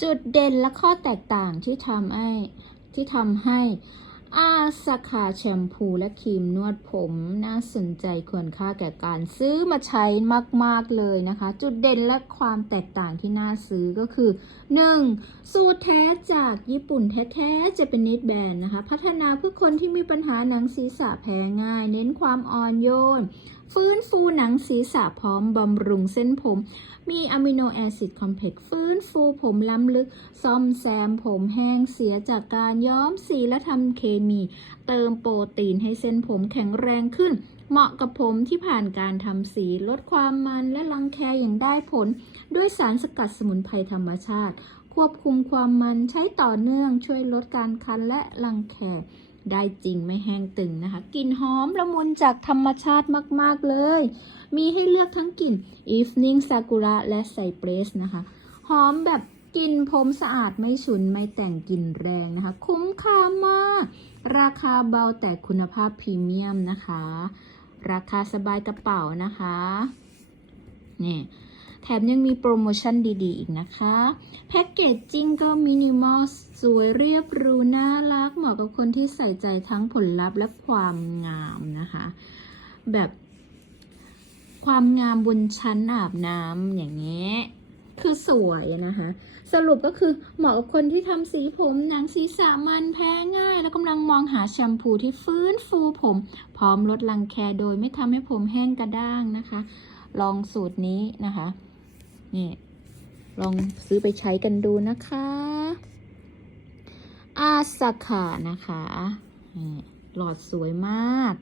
จุดเด่นและข้อแตกต่างที่ทำให้ที่ทำให้อาสาขาแชมพูและครีมนวดผมน่าสนใจควรค่าแก่การซื้อมาใช้มาก ๆ เลยนะคะ จุดเด่นและความแตกต่างที่น่าซื้อก็คือ 1. สูตรแท้จากญี่ปุ่นแท้ๆจะเป็นนิดแบนนะคะ พัฒนาเพื่อคนที่มีปัญหาหนังศีรษะแพ้ง่าย เน้นความอ่อนโยน ฟื้นฟูหนังศีรษะพร้อมบำรุงเส้นผม มีอะมิโนแอซิดคอมเพล็กซ์ฟื้นฟูผมล้ำลึก ซ่อมแซมผมแห้งเสียจากการย้อมสีและทำเคมี เติมโปรตีนให้เส้นผมแข็งแรงขึ้น เหมาะกับผมที่ผ่านการทำสีลดความมันและรังแคอย่างได้ผล ด้วยสารสกัดสมุนไพรธรรมชาติ ควบคุมความมันใช้ต่อเนื่องช่วยลดการคันและรังแค ได้จริงไม่แห้งตึงนะคะ กลิ่นหอมละมุนจากธรรมชาติมาก ๆ เลย มีให้เลือกทั้งกลิ่น Evening Sakura และ Cypress นะคะ หอมแบบกลิ่นผมสะอาดไม่ฉุนไม่แต่งกลิ่นแรงนะคะ คุ้มค่ามาก ราคาเบาแต่คุณภาพพรีเมียมนะคะ ราคาสบายกระเป๋านะคะ นี่ แถมยังมีโปรโมชั่นดีๆ อีกนะคะ แพ็กเกจจิ้งก็มินิมอลสวยเรียบรูน่ารัก เหมาะกับคนที่ใส่ใจทั้งผลลัพธ์และความงามนะคะ แบบความงามบนชั้นอาบน้ำอย่างเงี้ยคือสวยนะคะ สรุปก็คือเหมาะกับคนที่ทำสีผมหนังศีรษะมันแพ้ง่าย แล้วกำลังมองหาแชมพูที่ฟื้นฟูผม พร้อมลดรังแคโดยไม่ทำให้ผมแห้งกระด้างนะคะ ลองสูตรนี้นะคะ นี่ลองซื้อไปใช้กันดูนะคะ อาสาขานะคะ หลอดสวยมาก